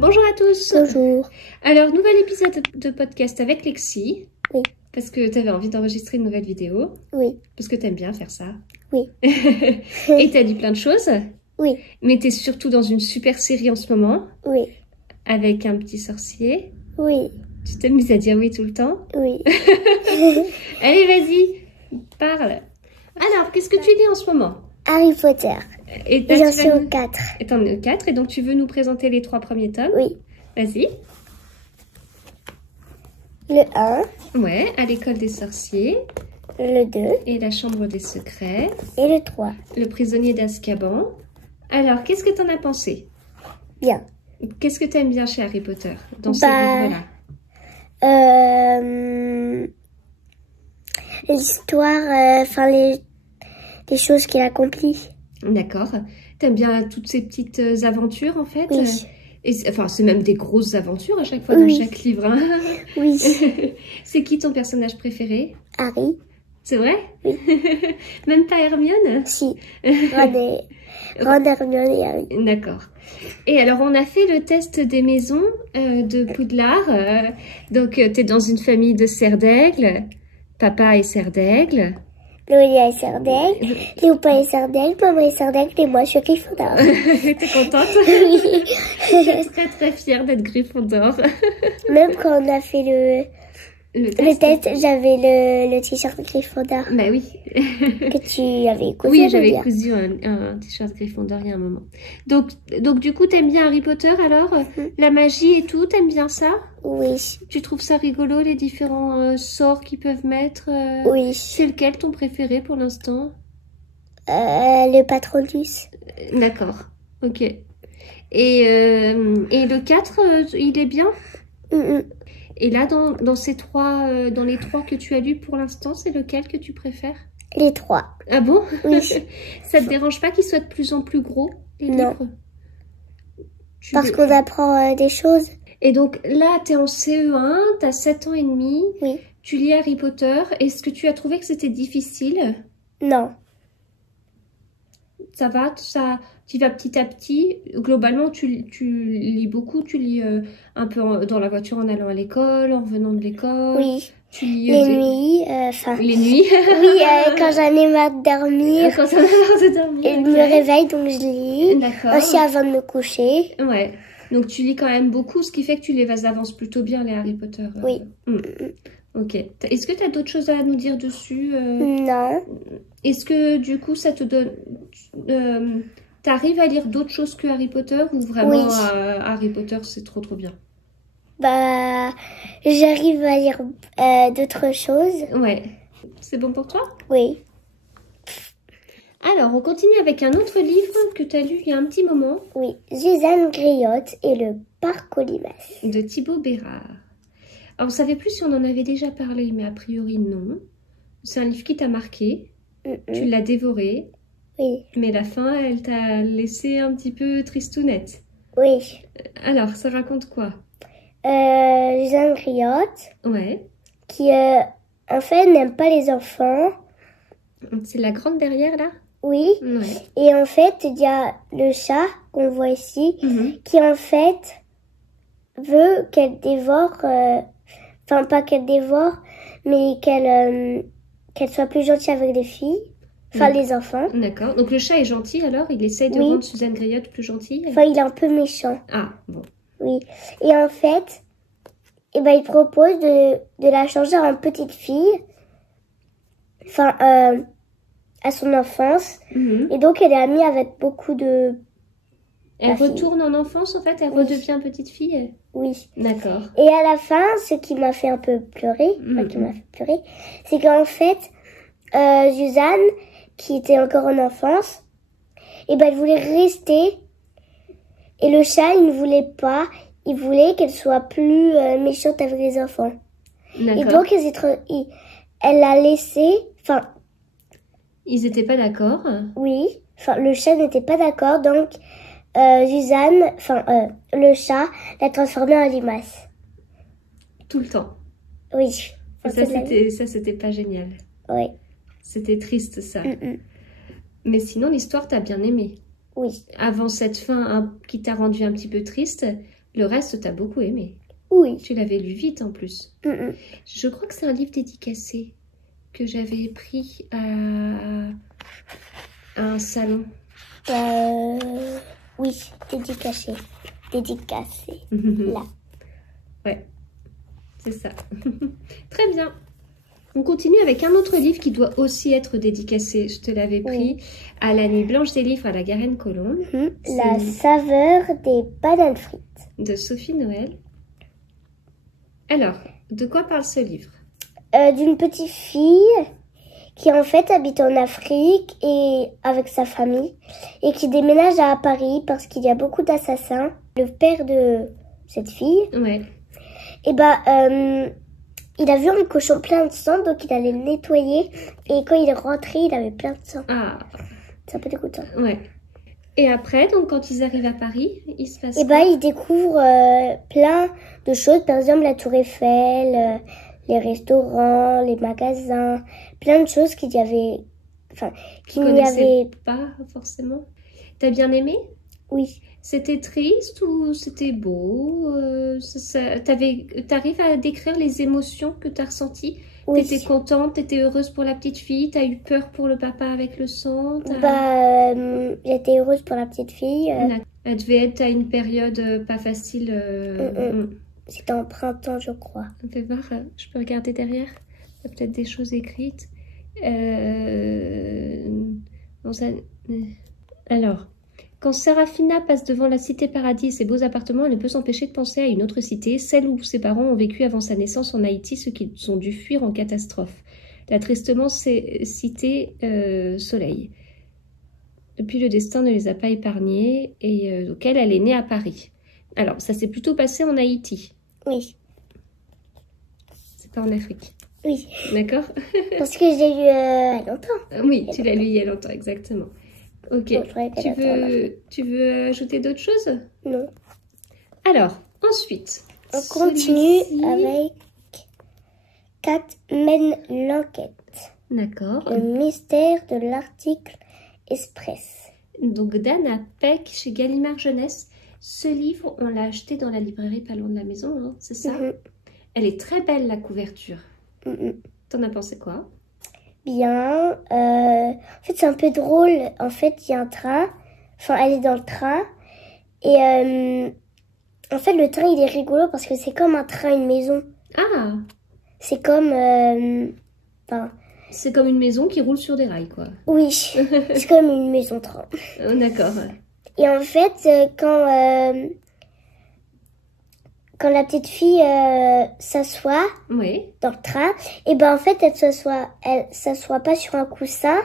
Bonjour à tous. Bonjour. Alors, nouvel épisode de podcast avec Lexi. Oui. Parce que tu avais envie d'enregistrer une nouvelle vidéo. Oui. Parce que tu aimes bien faire ça. Oui. Et tu as dit plein de choses. Oui. Mais tu es surtout dans une super série en ce moment. Oui. Avec un petit sorcier. Oui. Tu t'amuses à dire oui tout le temps. Oui. Allez, vas-y. Parle. Alors, qu'est-ce que tu lis en ce moment? Harry Potter. Et J'en suis au 4. Et t'en es au 4. Et donc, tu veux nous présenter les 3 premiers tomes? Oui. Vas-y. Le 1. Ouais, à l'école des sorciers. Le 2. Et la chambre des secrets. Et le 3. Le prisonnier d'Azkaban. Alors, qu'est-ce que t'en as pensé? Bien. Qu'est-ce que t'aimes bien chez Harry Potter, dans ces livres-là? L'histoire, enfin les choses qu'il accomplit. D'accord. T'aimes bien toutes ces petites aventures, en fait? Oui. Et enfin, c'est même des grosses aventures à chaque fois dans chaque livre. Hein. Oui. C'est qui ton personnage préféré? Harry. C'est vrai? Oui. Même pas Hermione? Si. Ron, Hermione et Harry. D'accord. Et alors, on a fait le test des maisons de Poudlard. Donc, tu es dans une famille de serres d'aigle. Papa est serre d'aigle. Lolia est serre d'aigle. Léopold est serre d'aigle. Maman est serre d'aigle. Et moi, je suis Gryffondor. T'es contente? Je suis très très fière d'être Gryffondor. Même quand on a fait le test, j'avais le t-shirt Gryffondor. Bah oui. Que tu avais cousu. Oui, j'avais cousu un t-shirt Gryffondor il y a un moment. Donc du coup, t'aimes bien Harry Potter alors? La magie et tout, t'aimes bien ça? Oui. Tu trouves ça rigolo, les différents sorts qu'ils peuvent mettre? Oui. C'est lequel ton préféré pour l'instant? Le Patronus. D'accord, ok. Et le 4, il est bien? Et là, dans ces trois, dans les 3 que tu as lus pour l'instant, c'est lequel que tu préfères? Les 3. Ah bon? Oui. Ça te dérange pas qu'ils soient de plus en plus gros, les livres? Parce qu'on apprend des choses. Et donc là, tu es en CE1, tu as 7 ans et demi. Oui. Tu lis Harry Potter. Est-ce que tu as trouvé que c'était difficile? Non. Ça va, tu vas petit à petit. Globalement, tu lis beaucoup. Tu lis un peu dans la voiture en allant à l'école, en revenant de l'école. Oui. Tu lis, les nuits. Les nuits. Oui, quand j'en ai marre de dormir. Quand j'en ai marre de dormir. Et je me réveille, donc je lis. D'accord. Aussi avant de me coucher. Ouais. Donc tu lis quand même beaucoup, ce qui fait que tu les avances plutôt bien, les Harry Potter. Oui. Ok. Est-ce que tu as d'autres choses à nous dire dessus? Non. Est-ce que du coup ça te donne... t'arrives à lire d'autres choses que Harry Potter ou vraiment Harry Potter c'est trop bien? Bah, j'arrive à lire d'autres choses. Ouais. C'est bon pour toi? Oui. Alors, on continue avec un autre livre que tu as lu il y a un petit moment. Oui. Suzanne Griotte et le parc aux limaces. De Thibaut Bérard. Alors, on ne savait plus si on en avait déjà parlé, mais a priori non. C'est un livre qui t'a marqué. Tu l'as dévoré. Oui. Mais la fin, elle t'a laissé un petit peu tristounette. Oui. Alors, ça raconte quoi? Suzanne Griotte. Ouais. Qui, en fait, n'aime pas les enfants. C'est la grande derrière, là? Oui. Ouais. Et en fait, il y a le chat qu'on voit ici qui, en fait, veut qu'elle dévore... Enfin, pas qu'elle dévore, mais qu'elle soit plus gentille avec les filles. Enfin, les enfants. D'accord. Donc, le chat est gentil, alors? Il essaye de rendre Suzanne Griotte plus gentille? Enfin, il est un peu méchant. Ah, bon. Oui. Et en fait, il propose de la changer en petite fille. Enfin, à son enfance. Et donc, elle est amie avec beaucoup de... Elle retourne en enfance, en fait? Elle redevient petite fille? Oui. D'accord. Et à la fin, ce qui m'a fait un peu pleurer, c'est qu'en fait, Suzanne, qui était encore en enfance, elle voulait rester. Et le chat, il ne voulait pas. Il voulait qu'elle soit plus méchante avec les enfants. Et donc, elle l'a laissé... Enfin... Ils n'étaient pas d'accord? Oui. Enfin, le chat n'était pas d'accord, donc... Suzanne, le chat, l'a transformé en limace. Tout le temps? Oui. Ça, c'était pas génial. Oui. C'était triste, ça. Mais sinon, l'histoire, t'as bien aimé? Oui. Avant cette fin qui t'a rendu un petit peu triste, Le reste, t'as beaucoup aimé. Oui. Tu l'avais lu vite en plus. Je crois que c'est un livre dédicacé que j'avais pris à un salon. Oui, dédicacé. Là. Ouais, c'est ça. Très bien. On continue avec un autre livre qui doit aussi être dédicacé. Je te l'avais pris à la Nuit blanche des livres à la Garenne-Colombes. La saveur des bananes frites. De Sophie Noël. Alors, de quoi parle ce livre? D'une petite fille qui en fait habite en Afrique et avec sa famille et qui déménage à Paris parce qu'il y a beaucoup d'assassins. Le père de cette fille, et il a vu un cochon plein de sang, donc il allait le nettoyer et quand il est rentré, il avait plein de sang. Ah. C'est un peu dégoûtant. Ouais. Et après, donc quand ils arrivent à Paris, il se passe ils découvrent plein de choses, par exemple la Tour Eiffel, les restaurants, les magasins, plein de choses qu'il y avait, qu'il n'y avait pas forcément. T'as bien aimé? Oui. C'était triste ou c'était beau? T'arrives à décrire les émotions que t'as ressenties? Oui. T'étais contente, t'étais heureuse pour la petite fille, t'as eu peur pour le papa avec le sang? J'étais heureuse pour la petite fille. Elle devait être à une période pas facile. C'était en printemps, je crois. On peut voir, je peux regarder derrière. Il y a peut-être des choses écrites. Alors, quand Serafina passe devant la cité paradis et ses beaux appartements, elle ne peut s'empêcher de penser à une autre cité, celle où ses parents ont vécu avant sa naissance en Haïti, ceux qui ont dû fuir en catastrophe. La tristement cité Soleil. Depuis, le destin ne les a pas épargnés et auquel elle est née à Paris. Alors, ça s'est plutôt passé en Haïti. Oui. C'est pas en Afrique. Oui. D'accord. Parce que j'ai lu il y a longtemps. Oui, tu l'as lu il y a longtemps, exactement. Ok. Bon, tu veux ajouter d'autres choses? Non. Alors, ensuite. On continue avec Kat mène l'enquête. D'accord. Le mystère de l'article Express. Donc, d'Anna Peck chez Gallimard Jeunesse. Ce livre, on l'a acheté dans la librairie pas loin de la maison, hein, c'est ça? Elle est très belle, la couverture. T'en as pensé quoi? Bien. En fait, c'est un peu drôle. En fait, il y a un train. Enfin, elle est dans le train. Et en fait, le train, il est rigolo parce que c'est comme un train, une maison. Ah! C'est comme... c'est comme une maison qui roule sur des rails, quoi. Oui, c'est comme une maison train. D'accord. Et en fait, quand la petite fille s'assoit dans le train, et en fait, elle s'assoit pas sur un coussin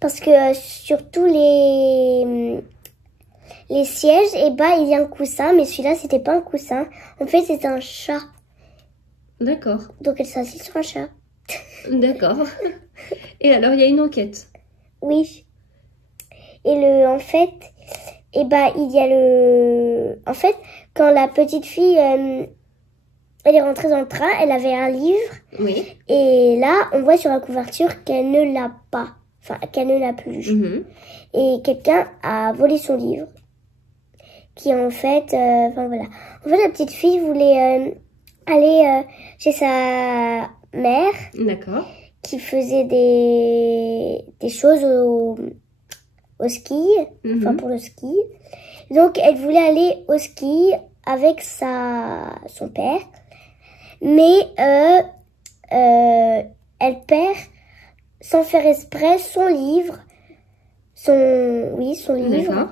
parce que sur tous les sièges, il y a un coussin, mais celui-là, c'était pas un coussin. En fait, c'était un chat. D'accord. Donc, elle s'assit sur un chat. D'accord. Et alors, il y a une enquête. Oui. Et en fait, il y a en fait, quand la petite fille, elle est rentrée dans le train, elle avait un livre. Oui. Et là, on voit sur la couverture qu'elle ne l'a pas. Enfin, qu'elle ne l'a plus. Et quelqu'un a volé son livre. Qui en fait, voilà. En fait, la petite fille voulait aller chez sa mère. D'accord. Qui faisait des choses au ski, pour le ski. Donc, elle voulait aller au ski avec son père. Mais elle perd, sans faire exprès, son livre. Son livre.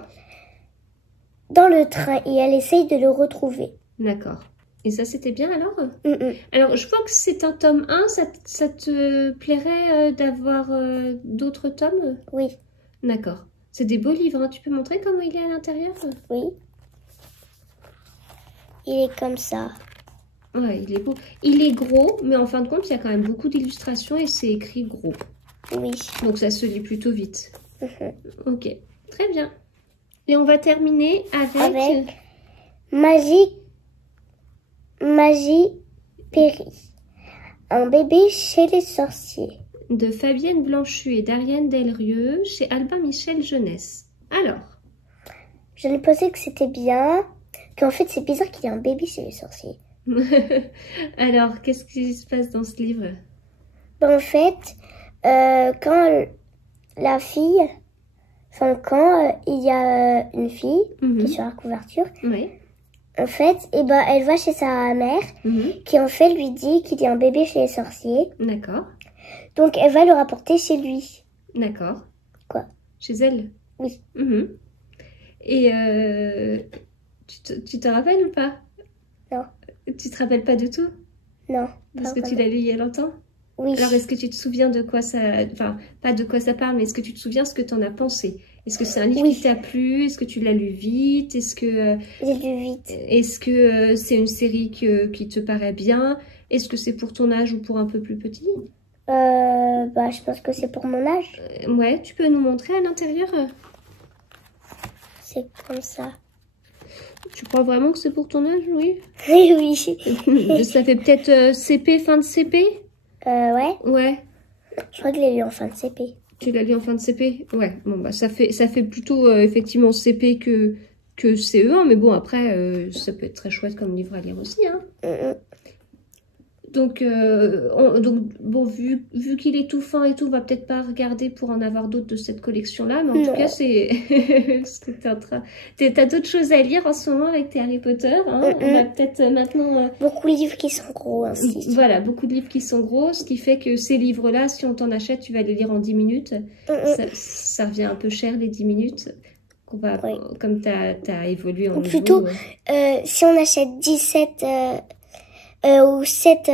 Dans le train. Et elle essaye de le retrouver. D'accord. Et ça, c'était bien alors? Alors, je vois que c'est un tome 1. Ça te plairait d'avoir d'autres tomes? Oui. D'accord. C'est des beaux livres, hein. Tu peux montrer comment il est à l'intérieur? Oui. Il est comme ça. Ouais, il est beau. Il est gros, mais en fin de compte, il y a quand même beaucoup d'illustrations et c'est écrit gros. Oui. Donc, ça se lit plutôt vite. Ok, très bien. Et on va terminer avec... Magie Péri. Un bébé chez les sorciers. De Fabienne Blanchu et d'Ariane Delrieux chez Albin Michel Jeunesse. Alors? Je ne pensais que c'était bien. qu'en fait, c'est bizarre qu'il y ait un bébé chez les sorciers. Alors, qu'est-ce qui se passe dans ce livre? Ben, en fait, quand la fille, enfin, quand il y a une fille qui est sur la couverture, Oui. en fait, et ben, elle va chez sa mère, qui en fait lui dit qu'il y a un bébé chez les sorciers. D'accord. Donc, elle va le rapporter chez lui. D'accord. Quoi? Chez elle? Oui. Et tu te rappelles ou pas? Non. Tu te rappelles pas du tout? Non. Parce que tu l'as lu il y a longtemps? Oui. Alors, est-ce que tu te souviens de quoi ça... Enfin, pas de quoi ça parle, mais est-ce que tu te souviens ce que tu en as pensé? Est-ce que c'est un livre qui t'a plu? Est-ce que tu l'as lu vite? Est-ce que... J'ai lu vite. Est-ce que c'est une série qui te paraît bien? Est-ce que c'est pour ton âge ou pour un peu plus petit? Bah, je pense que c'est pour mon âge. Ouais, tu peux nous montrer à l'intérieur? C'est comme ça. Tu crois vraiment que c'est pour ton âge, oui? Oui. Ça fait peut-être CP, fin de CP? Ouais. Ouais. Je crois que je l'ai lu en fin de CP. Tu l'as lu en fin de CP? Ouais. Bon, bah, ça fait plutôt effectivement CP que CE1, mais bon, après, ça peut être très chouette comme livre à lire aussi, hein. Donc bon, vu qu'il est tout fin et tout, on va peut-être pas regarder pour en avoir d'autres de cette collection-là, mais en tout cas, c'est... T'as d'autres choses à lire en ce moment avec tes Harry Potter, hein. On va peut-être maintenant... Beaucoup de livres qui sont gros, ainsi. Voilà, beaucoup de livres qui sont gros, ce qui fait que ces livres-là, si on t'en achète, tu vas les lire en 10 minutes. Ça revient un peu cher, les 10 minutes. Comme t'as évolué en Ou plutôt, si on achète 17... ou 7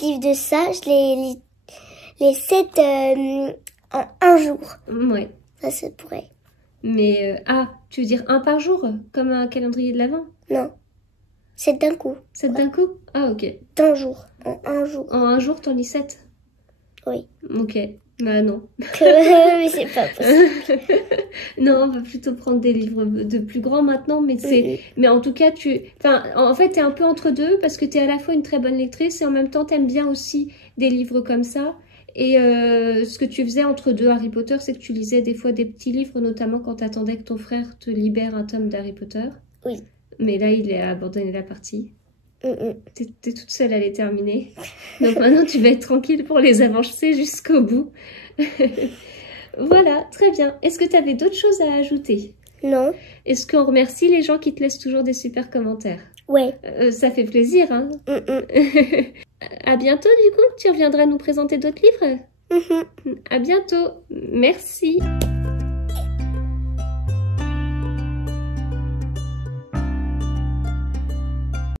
livres de ça, je les 7 en un jour. Ouais. Ça pourrait. Mais, tu veux dire un par jour? Comme un calendrier de l'Avent? Non. 7 d'un coup. 7 d'un coup? Ah, ok. D'un jour. En un jour. En un jour, t'en lis 7? Oui. Ok. Bah non. Mais c'est pas possible. Non, on va plutôt prendre des livres de plus grands maintenant, mais mais en tout cas, en fait, t'es un peu entre deux parce que t'es à la fois une très bonne lectrice et en même temps, t'aimes bien aussi des livres comme ça. Et ce que tu faisais entre deux Harry Potter, c'est que tu lisais des fois des petits livres, notamment quand t'attendais que ton frère te libère un tome d'Harry Potter. Oui. Mais là, il a abandonné la partie. T'es toute seule à les terminer. Donc maintenant, tu vas être tranquille pour les avancer jusqu'au bout. Voilà, très bien. Est-ce que tu avais d'autres choses à ajouter? Non. Est-ce qu'on remercie les gens qui te laissent toujours des super commentaires? Ouais. Ça fait plaisir, hein. À bientôt, du coup. Tu reviendras nous présenter d'autres livres? À bientôt. Merci.